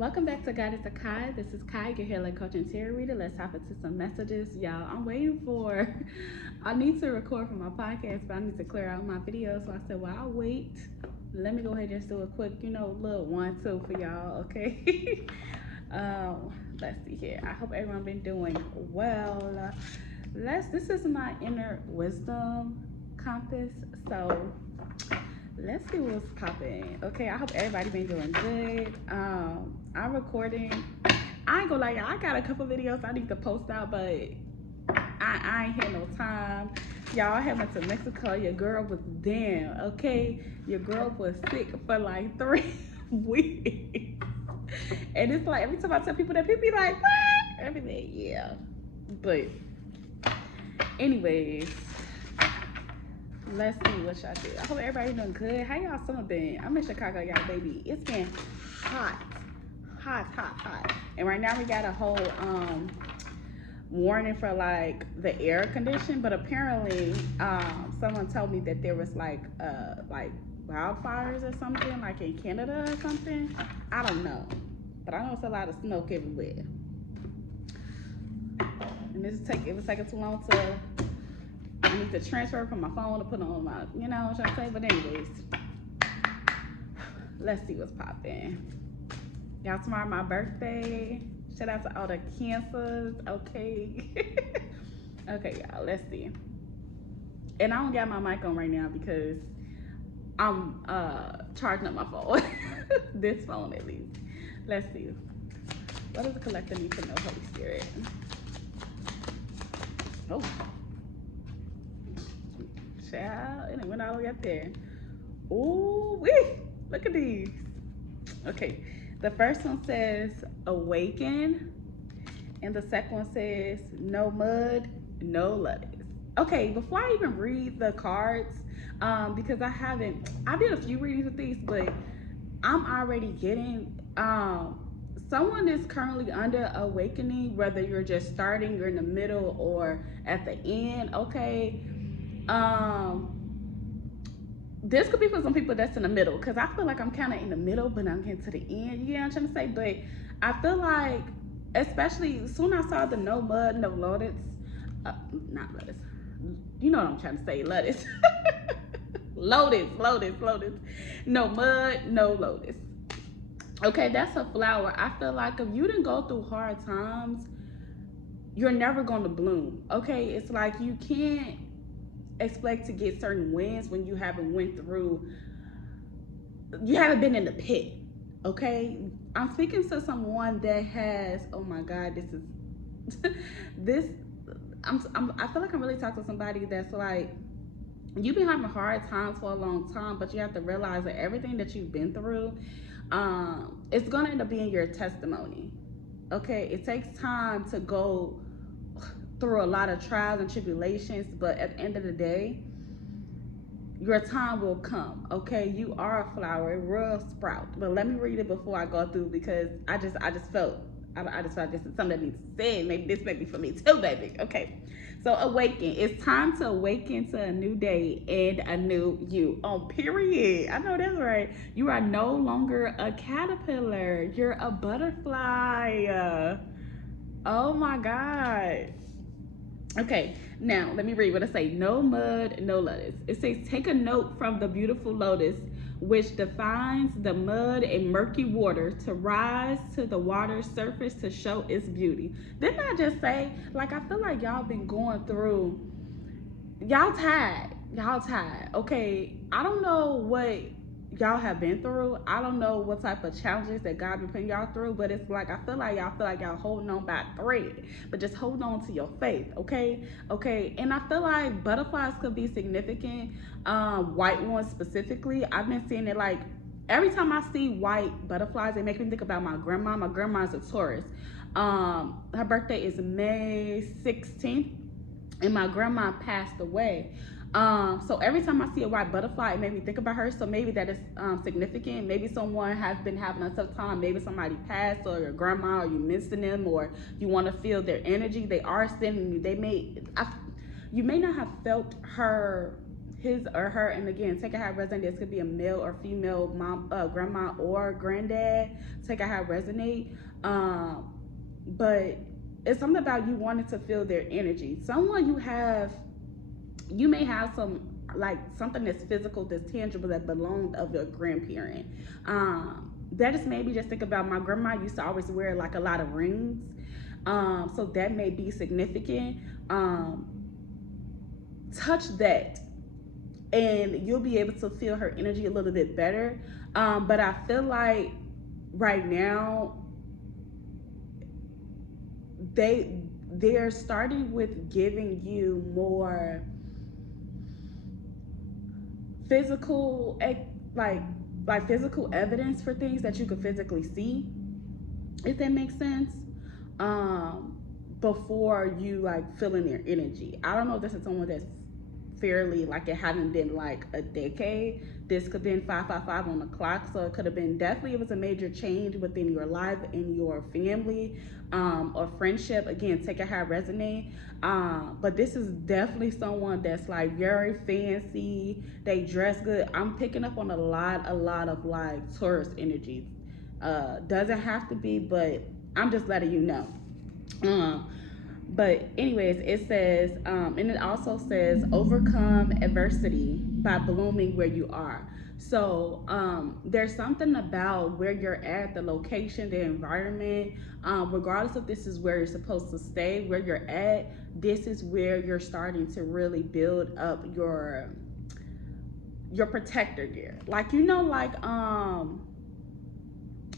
Welcome back to Guidance of Khi. This is Kai, your healing coach and tarot reader. Let's hop into some messages. Y'all, I'm waiting for, I need to record for my podcast, but I need to clear out my videos. So I said, well, I'll wait. Let me go ahead and just do a quick, little 1-2 for y'all, okay? Let's see here. I hope everyone been doing well. This is my inner wisdom compass. So let's see what's popping. Okay, I hope everybody been doing good. I'm recording. I ain't gonna lie, y'all, I got a couple videos I need to post out, but I ain't had no time. Y'all, I went to Mexico. Your girl was down, okay? Your girl was sick for like 3 weeks. And it's like, every time I tell people that, people be like, what? Everything, yeah. But anyways, let's see what y'all do. I hope everybody doing good. How y'all summer been? I'm in Chicago, y'all, baby. It's been hot. And right now we got a whole warning for like the air condition, but apparently someone told me that there was like wildfires or something, like in Canada or something. I don't know, but I know it's a lot of smoke everywhere. And it was taking too long to. I need to transfer from my phone to put on my, you know what I'm saying? But anyways, let's see what's popping. Y'all, tomorrow my birthday. Shout out to all the cancers, okay? Okay, y'all, let's see. And I don't got my mic on right now because I'm charging up my phone. This phone at least. Let's see. What does the collector need to know, Holy Spirit? Oh. Child, and it went all the way up there. Ooh, wee! Look at these. Okay, the first one says awaken, and the second one says no mud, no lettuce. Okay, before I even read the cards, because I did a few readings with these, but I'm already getting someone is currently under awakening, whether you're just starting, you're in the middle, or at the end. Okay. This could be for some people that's in the middle, because I feel like I'm kind of in the middle, but I'm getting to the end. You get what I'm trying to say? But I feel like, especially soon I saw the no mud, no lotus, not lettuce. You know what I'm trying to say? Lotus. Lotus. No mud, no lotus. Okay, that's a flower. I feel like if you didn't go through hard times, you're never going to bloom. Okay, it's like you can't expect to get certain wins when you haven't been in the pit. Okay, I'm speaking to someone that has, oh my God, this is I feel like I'm really talking to somebody that's like, you've been having hard times for a long time, but you have to realize that everything that you've been through, it's gonna end up being your testimony. Okay, it takes time to go through a lot of trials and tribulations, but at the end of the day, your time will come. Okay, you are a flower, it will sprout. But let me read it before I go through, because I just felt this is something that needs to say. Maybe this may be for me too, baby. Okay, so awaken. It's time to awaken to a new day and a new you. Oh, period. I know that's right. You are no longer a caterpillar, you're a butterfly. Oh my God. Okay, now let me read what it say. No mud, no lettuce. It says, take a note from the beautiful lotus, which defines the mud and murky water to rise to the water's surface to show its beauty. Didn't I just say, like, I feel like y'all been going through, y'all tired, okay? I don't know what y'all have been through. I don't know what type of challenges that God been putting y'all through, but it's like, I feel like y'all holding on by a thread, but just hold on to your faith. Okay, and I feel like butterflies could be significant, white ones specifically. I've been seeing it, like, every time I see white butterflies, it makes me think about my grandma. My grandma's a Taurus. Her birthday is May 16th, and my grandma passed away. So every time I see a white butterfly, it made me think about her. So maybe that is significant. Maybe someone has been having a tough time. Maybe somebody passed, or your grandma, or you missing them, or you want to feel their energy. They are sending you. You may not have felt her his or her, and again, take it how it resonates. This could be a male or female mom, grandma or granddad. Take it how it resonates. But it's something about you wanting to feel their energy. Someone you may have some, like something that's physical, that's tangible, that belonged of your grandparent. That is maybe just think about, my grandma used to always wear like a lot of rings. So that may be significant. Touch that and you'll be able to feel her energy a little bit better. But I feel like right now they're starting with giving you more physical, like physical evidence for things that you could physically see, if that makes sense. Before you like feeling their energy. I don't know if this is someone that's fairly, like, it hasn't been like a decade. This could have been 555 on the clock, so it could have been, definitely it was a major change within your life, in your family, or friendship. Again, take it how it resonates. But this is definitely someone that's like very fancy, they dress good. I'm picking up on a lot of like Taurus energies. Doesn't have to be, but I'm just letting you know. But anyways, it says, and it also says, overcome adversity by blooming where you are. So there's something about where you're at, the location, the environment, regardless if this is where you're supposed to stay, where you're at, this is where you're starting to really build up your protector gear. Like, you know, like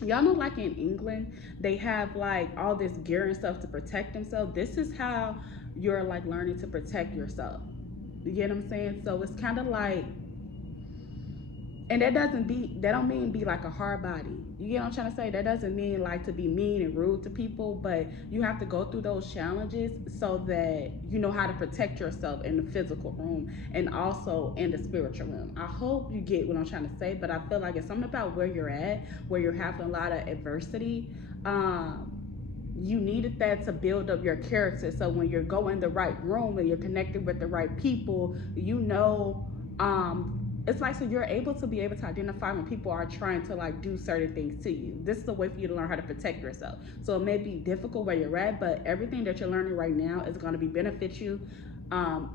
y'all know, like in England, they have like all this gear and stuff to protect themselves. This is how you're like learning to protect yourself. You get what I'm saying? So it's kind of like, and that don't mean be like a hard body. You get what I'm trying to say? That doesn't mean like to be mean and rude to people, but you have to go through those challenges so that you know how to protect yourself in the physical room and also in the spiritual room. I hope you get what I'm trying to say, but I feel like it's something about where you're at, where you're having a lot of adversity. You needed that to build up your character, so when you're going the right room and you're connected with the right people, you know, it's like, so you're able to identify when people are trying to like do certain things to you. This is a way for you to learn how to protect yourself. So it may be difficult where you're at, but everything that you're learning right now is going to benefit you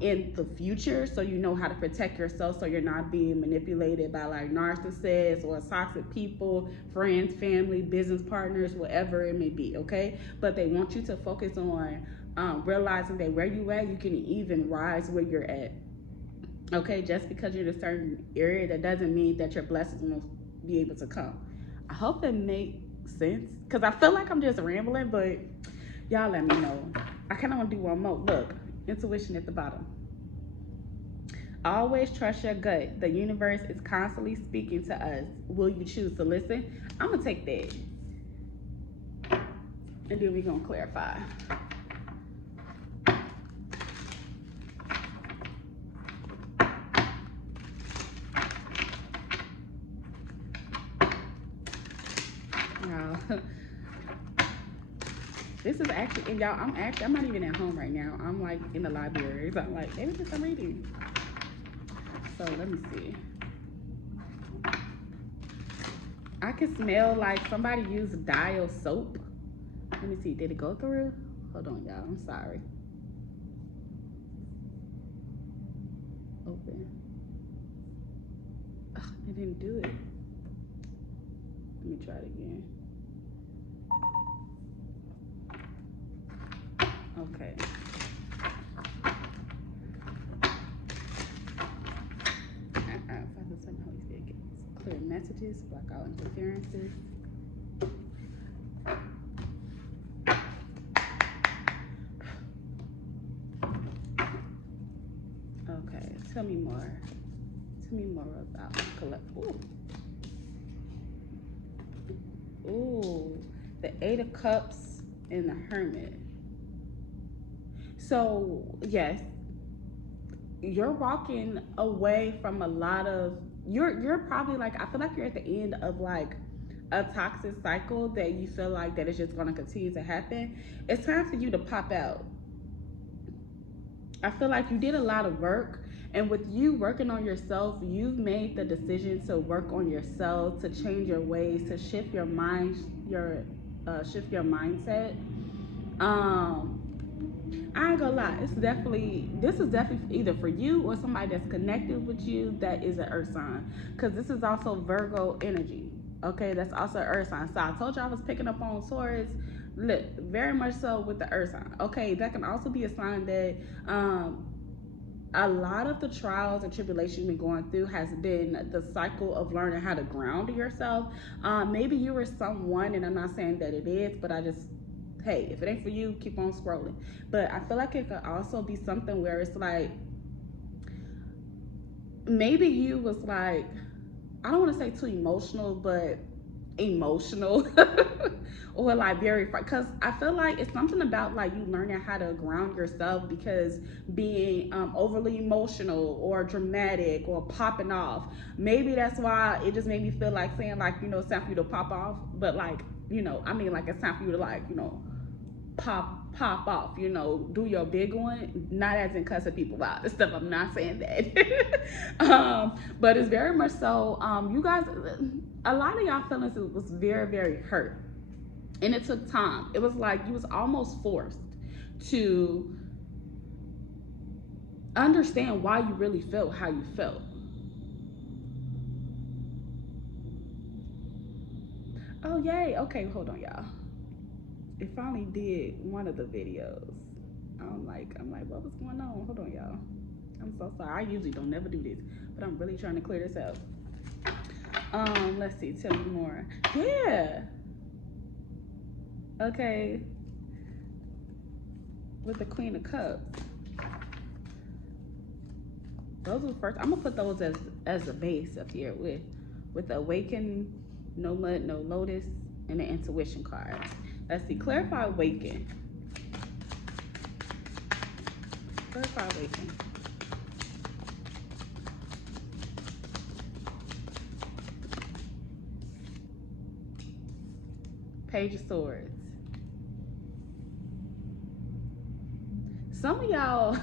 in the future, so you know how to protect yourself, so you're not being manipulated by like narcissists or toxic people, friends, family, business partners, whatever it may be. Okay, but they want you to focus on realizing that where you at, you can even rise where you're at. Okay, just because you're in a certain area, that doesn't mean that your blessings won't be able to come. I hope that makes sense, because I feel like I'm just rambling, but y'all let me know. I kind of want to do one more. Look, intuition at the bottom. Always trust your gut. The universe is constantly speaking to us. Will you choose to listen? I'm going to take that, and then we're going to clarify. This is actually, and y'all, I'm not even at home right now. I'm like in the library. So I'm like, maybe just I'm reading. So let me see. I can smell like somebody used dial soap. Let me see, did it go through? Hold on, y'all, I'm sorry. Open. Ugh, it didn't do it. Let me try it again. Okay. Father, Son, Holy Spirit, clear messages, block out interferences. Okay, tell me more. Tell me more about collect. Ooh, the Eight of Cups and the Hermit. So yes, you're walking away from a lot of, you're probably like, I feel like you're at the end of like a toxic cycle that you feel like that is just going to continue to happen. It's time for you to pop out. I feel like you did a lot of work And with you working on yourself, you've made the decision to work on yourself, to change your ways, to shift your mind, shift your mindset. I ain't gonna lie, this is definitely either for you or somebody that's connected with you that is an earth sign, because this is also Virgo energy. Okay, that's also an earth sign. So I told you I was picking up on Taurus. Look, very much so with the earth sign. Okay, that can also be a sign that a lot of the trials and tribulations you've been going through has been the cycle of learning how to ground yourself. Maybe you were someone, and I'm not saying that it is, but hey, if it ain't for you, keep on scrolling. But I feel like it could also be something where it's like, maybe you was like, I don't want to say too emotional, but emotional or like very, because I feel like it's something about like you learning how to ground yourself, because being overly emotional or dramatic or popping off, maybe that's why it just made me feel like saying like, you know, it's time for you to pop off, but like, you know, I mean, like it's time for you to like, you know, pop off, you know, do your big one, not as in cussing people out and stuff. I'm not saying that. But it's very much so, you guys, a lot of y'all feelings was very, very hurt, and it took time. It was like you was almost forced to understand why you really felt how you felt. Oh yay, okay, hold on y'all. It finally did one of the videos. I'm like, what was going on? Hold on, y'all. I'm so sorry. I usually don't never do this, but I'm really trying to clear this out. Let's see. Tell me more. Yeah. Okay. With the Queen of Cups. Those were first. I'm gonna put those as a base up here with the Awaken, No Mud, No Lotus, and the Intuition card. Let's see. Clarify Awaken. Clarify Awaken. Page of Swords. Some of y'all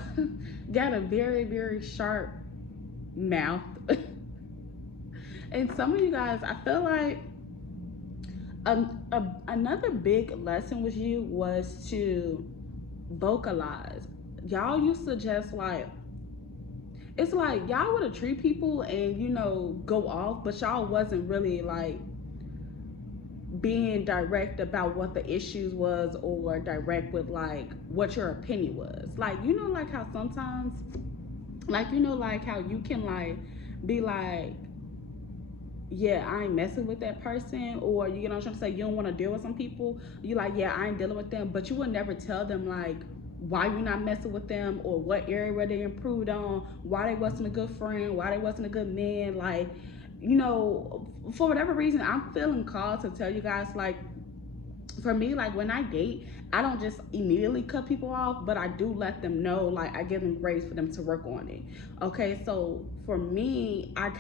got a very, very sharp mouth. And some of you guys, I feel like another big lesson with you was to vocalize. Y'all used to just like, it's like y'all would have treat people and, you know, go off, but y'all wasn't really like being direct about what the issues was, or direct with like what your opinion was. Like, you know, like how sometimes, like, you know, like how you can like be like, yeah, I ain't messing with that person, or you know what I'm trying to say, you don't want to deal with some people, you like, yeah, I ain't dealing with them, but you would never tell them like why you not messing with them, or what area where they improved on, why they wasn't a good friend, why they wasn't a good man. Like, you know, for whatever reason, I'm feeling called to tell you guys, like, for me, like when I date, I don't just immediately cut people off, but I do let them know, like I give them grace for them to work on it. Okay, so for me, I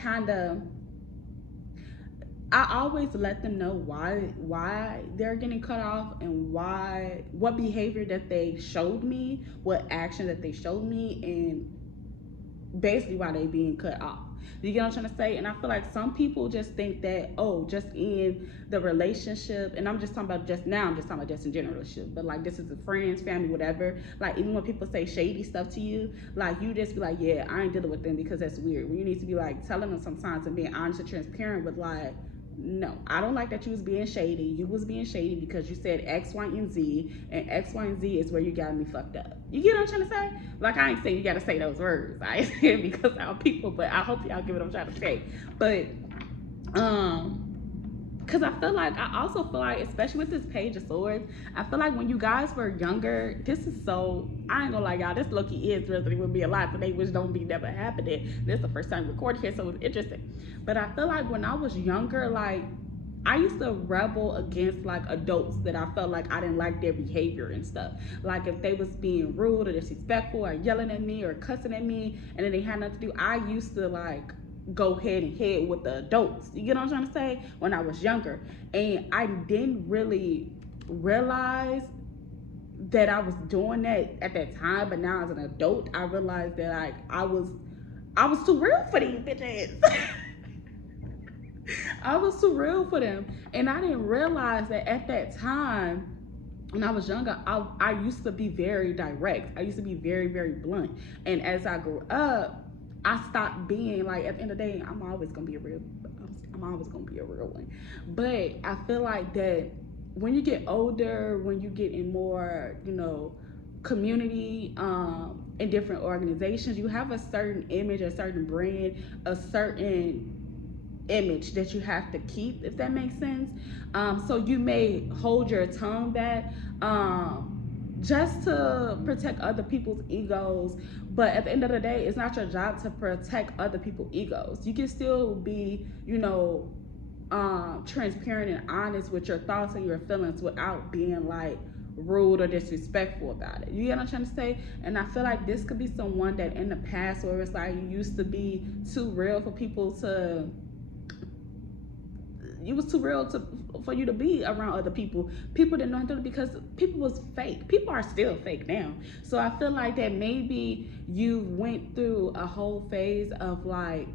always let them know why they're getting cut off, and what behavior that they showed me, what action that they showed me, and basically why they being cut off. You get what I'm trying to say? And I feel like some people just think that, oh, just in the relationship, and I'm just talking about just now, I'm just talking about just in general relationship, but like this is a friends, family, whatever. Like even when people say shady stuff to you, like you just be like, yeah, I ain't dealing with them because that's weird. When you need to be like telling them sometimes and being honest and transparent with like, no, I don't like that you was being shady. You was being shady because you said X, Y, and Z, and X, Y, and Z is where you got me fucked up. You get what I'm trying to say? Like, I ain't saying you gotta say those words. I ain't saying because I'm people, but I hope y'all get what I'm trying to say. But, because I also feel like, especially with this Page of Swords, I feel like when you guys were younger, this is so, I ain't gonna lie, y'all, this low-key is resonating with me a lot today, which don't be never happening. This is the first time recording here, so it's interesting. But I feel like when I was younger, like, I used to rebel against like adults that I felt like I didn't like their behavior and stuff. Like if they was being rude or disrespectful or yelling at me or cussing at me and then they had nothing to do, I used to like go head and head with the adults. You get what I'm trying to say? When I was younger. And I didn't really realize that I was doing that at that time, but now as an adult, I realized that like I was I was too real for these bitches. I was too real for them. And I didn't realize that at that time, when I was younger, I used to be very direct. I used to be very, very blunt. And as I grew up, I stopped being like, at the end of the day, I'm always gonna be a real one. But I feel like that when you get older, when you get in more, you know, community, in different organizations, you have a certain image, a certain brand, a certain image that you have to keep, if that makes sense. So you may hold your tongue back, just to protect other people's egos, but at the end of the day, it's not your job to protect other people's egos. You can still be, you know, transparent and honest with your thoughts and your feelings without being like rude or disrespectful about it. You get what I'm trying to say? And I feel like this could be someone that in the past, where it's like you used to be too real for people to, you was too real for you to be around other people. People didn't know how to do it because people was fake. People are still fake now. So I feel like that maybe you went through a whole phase of like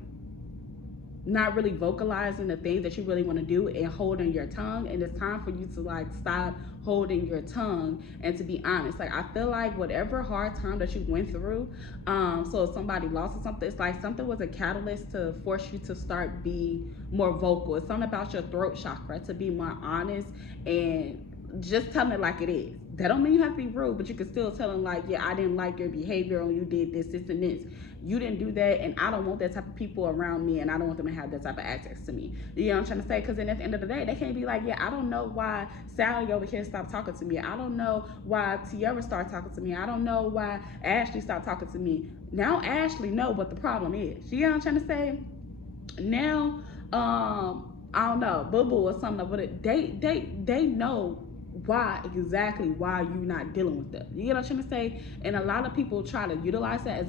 not really vocalizing the things that you really want to do and holding your tongue, and it's time for you to like stop holding your tongue and to be honest. Like, I feel like whatever hard time that you went through, so if somebody lost or something, it's like something was a catalyst to force you to start be more vocal. It's something about your throat chakra to be more honest and just tell it like it is. That don't mean you have to be rude, but you can still tell them like, yeah, I didn't like your behavior when you did this, this, and this. You didn't do that, and I don't want that type of people around me, and I don't want them to have that type of access to me. You know what I'm trying to say? Because then at the end of the day, they can't be like, yeah, I don't know why Sally over here stopped talking to me. I don't know why Tiara started talking to me. I don't know why Ashley stopped talking to me. Now Ashley know what the problem is. You know what I'm trying to say? Now, I don't know, Boo Boo or something, but they know exactly why you're not dealing with them. You get what I'm trying to say? And a lot of people try to utilize that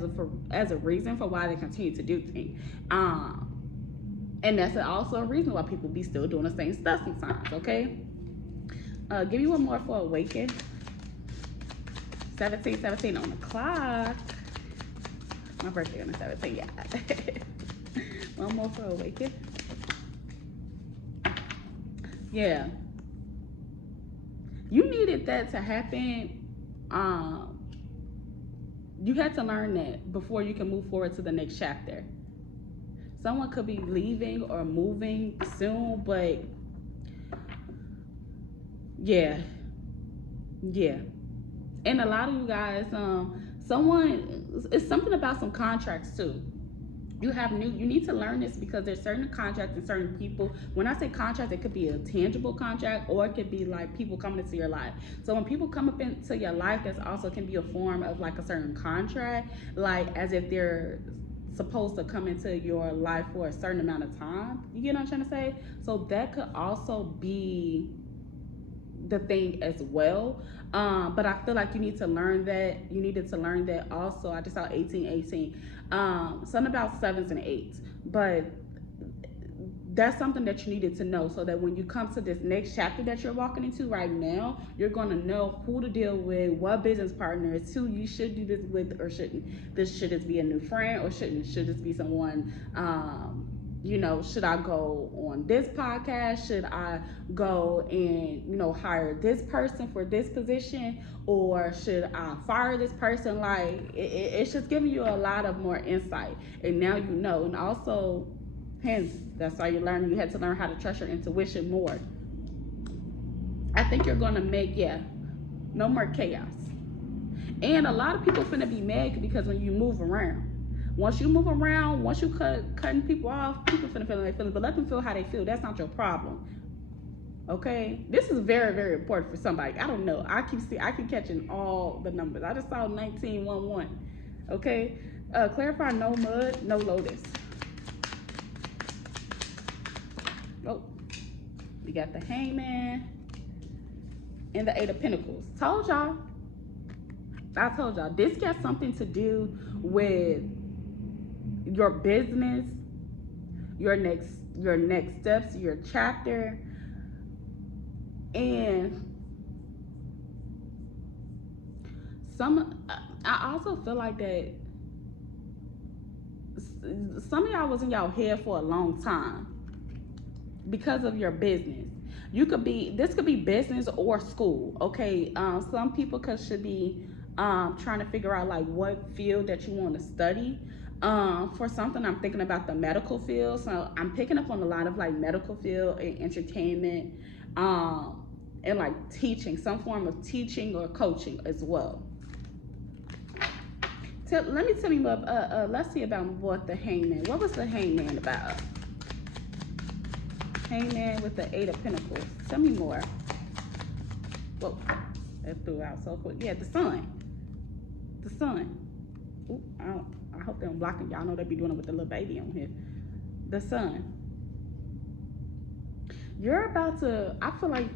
as a reason for why they continue to do things. And that's also a reason why people be still doing the same stuff sometimes, okay? Give me one more for Awaken. 17 on the clock. My birthday on the 17th, yeah. One more for Awaken. Yeah. You needed that to happen. You had to learn that before you can move forward to the next chapter. Someone could be leaving or moving soon, but yeah. And a lot of you guys, it's something about some contracts too. You need to learn this because there's certain contracts and certain people. When I say contract, it could be a tangible contract, or it could be like people coming into your life. So when people come up into your life, that's also can be a form of like a certain contract, like as if they're supposed to come into your life for a certain amount of time. You get what I'm trying to say? So that could also be the thing as well. But I feel like you need to learn that. You needed to learn that also. I just saw 18. Something about 7s and 8s, but that's something that you needed to know, so that when you come to this next chapter that you're walking into right now, you're going to know who to deal with, what business partners, who you should do this with or shouldn't. Should this be a new friend or shouldn't? Should this be someone, you know, should I go on this podcast? Should I go and, you know, hire this person for this position? Or should I fire this person? Like, it's just giving you a lot of more insight. And now you know. And also, hence, that's why you're learning. You had to learn how to trust your intuition more. I think you're going to make, no more chaos. And a lot of people finna be mad because when you move around, once you move around, once you cutting people off, people finna feel their feelings, but let them feel how they feel. That's not your problem. Okay? This is very, very important for somebody. I don't know. I keep catching all the numbers. I just saw 1911. Okay? Clarify, no mud, no Lotus. Oh, we got the Hangman and the 8 of Pentacles. I told y'all, this got something to do with your business, your next steps, your chapter, and I also feel like that some of y'all was in y'all head for a long time because of your business. You could be, this could be business or school, okay? Some people should be trying to figure out like what field that you want to study. For something, I'm thinking about the medical field. So I'm picking up on a lot of like medical field and entertainment, and like teaching, some form of teaching or coaching as well. Let me tell you about, let's see about what the Hangman, what was the Hangman about? Hangman with the 8 of Pentacles. Tell me more. Whoa, that threw out so quick. Yeah, the Sun. The Sun. Ooh, I hope they don't block it. Y'all know they be doing it with the little baby on here. The Sun. You're about to, I feel like,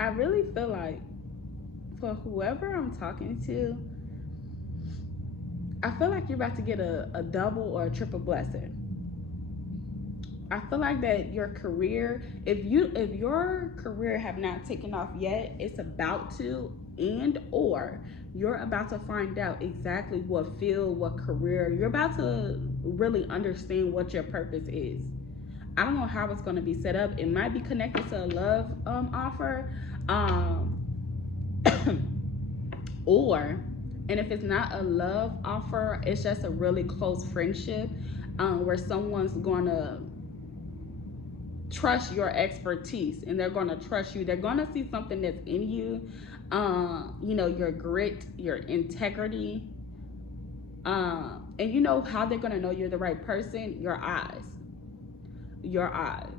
I really feel like for whoever I'm talking to, I feel like you're about to get a double or a triple blessing. I feel like that your career, if your career have not taken off yet, it's about to, and or you're about to find out exactly what field, what career. You're about to really understand what your purpose is. I don't know how it's going to be set up. It might be connected to a love offer, or, and if it's not a love offer, it's just a really close friendship, where someone's going to trust your expertise and they're going to trust you. They're going to see something that's in you, you know, your grit, your integrity, and you know how they're going to know you're the right person? Your eyes. Your eyes.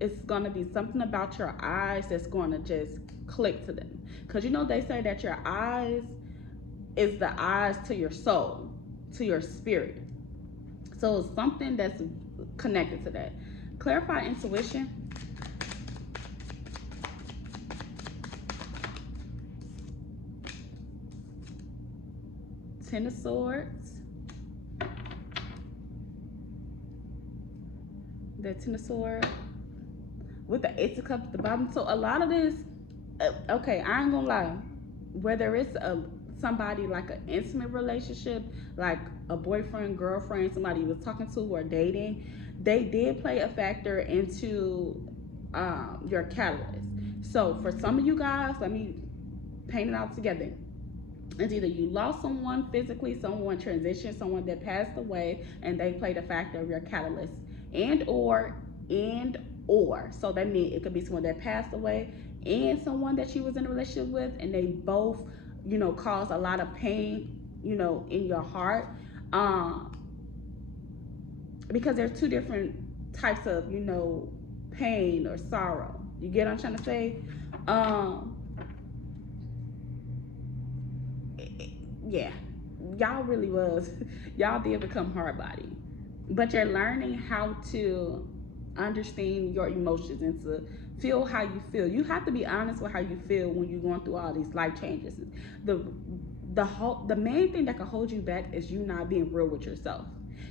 It's going to be something about your eyes that's going to just click to them, because you know they say that your eyes is the eyes to your soul, to your spirit. So it's something that's connected to that. Clarify intuition. Ten of Swords. The Ten of Swords with the Ace of Cups at the bottom. So a lot of this, okay, I ain't gonna lie, whether it's somebody like an intimate relationship, like a boyfriend, girlfriend, somebody you was talking to or dating, they did play a factor into your catalyst. So for some of you guys, let me paint it out together. It's either you lost someone physically, someone transitioned, someone that passed away, and they played a factor of your catalyst, and or. So that means it could be someone that passed away and someone that you was in a relationship with, and they both, you know, cause a lot of pain, you know, in your heart, because there's two different types of, you know, pain or sorrow. You get what I'm trying to say? Yeah, y'all really was, y'all did become hard body, but you're learning how to understand your emotions and to feel how you feel. You have to be honest with how you feel when you're going through all these life changes. The main thing that can hold you back is you not being real with yourself.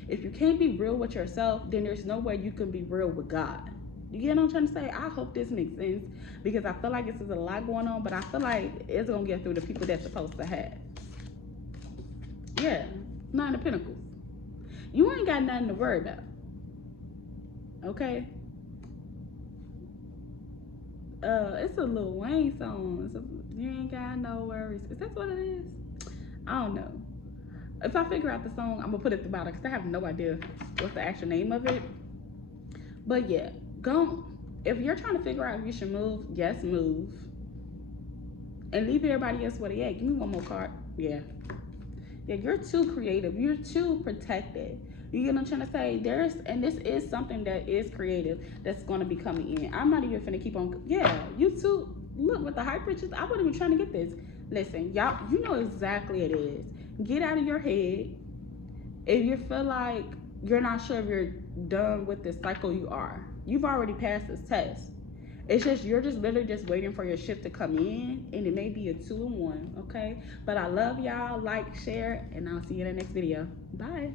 If you can't be real with yourself, then there's no way you can be real with God. You get what I'm trying to say? I hope this makes sense, because I feel like this is a lot going on, but I feel like it's gonna get through the people that's supposed to have. Yeah, Nine of Pentacles. You ain't got nothing to worry about. Okay? It's a Lil Wayne song. You ain't got no worries. Is that what it is? I don't know. If I figure out the song, I'm gonna put it at the bottom, because I have no idea what's the actual name of it. But yeah, go. If you're trying to figure out if you should move, yes, move. And leave everybody else where they at. Give me one more card. Yeah. Yeah, you're too creative. You're too protected. You get what I'm trying to say? And this is something that is creative that's going to be coming in. I'm not even finna keep on. Yeah, you too. Look, with the high pictures, I wasn't even trying to get this. Listen, y'all, you know exactly it is. Get out of your head. If you feel like you're not sure if you're done with this cycle, you are. You've already passed this test. It's just, you're just literally just waiting for your ship to come in, and it may be a 2-in-1, okay? But I love y'all. Like, share, and I'll see you in the next video. Bye.